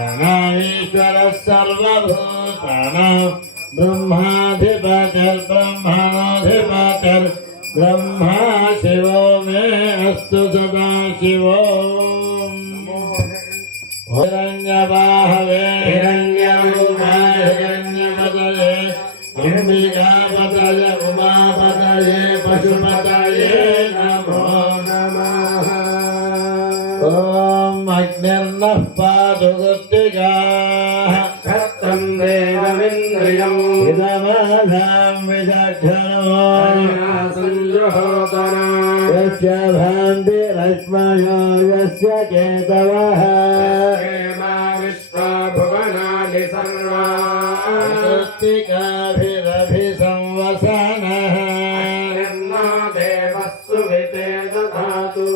विद्यानामीश्वरः सर्वभूतानां ब्रह्माधिपतिर्ब्रह्मणोऽधिपतिर्ब्रह्मा शिवो मे अस्तु सदा शिवो हिरण्यबाहवे हिरण्यरूपाय हिरण्यपतये अम्बिकापतये उमापतये पशुपतये नमो नमः। ॐ अग्निर्नः पातु गुत्तिकाः क्षत्रं देवमिन्द्रियम् इदमाधां विदग्धनो संजुहोतना यस्य भान्तिरश्मयो यस्य केतवः विश्वा भुवनानि सर्वा गुत्तिकाभिरभिसंवसनः देवः सुविते दधातु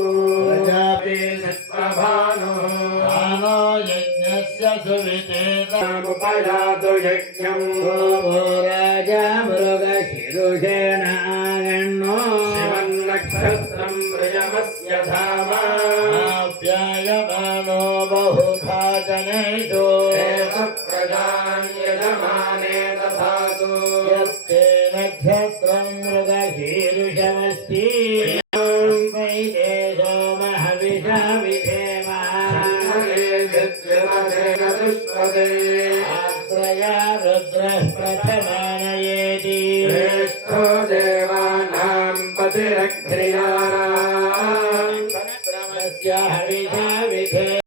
उपयातु यज्ञं राजा मृगशिरुषेण आगण्णो शिवन्नक्षत्रं प्रियमस्य धामाप्यायमानो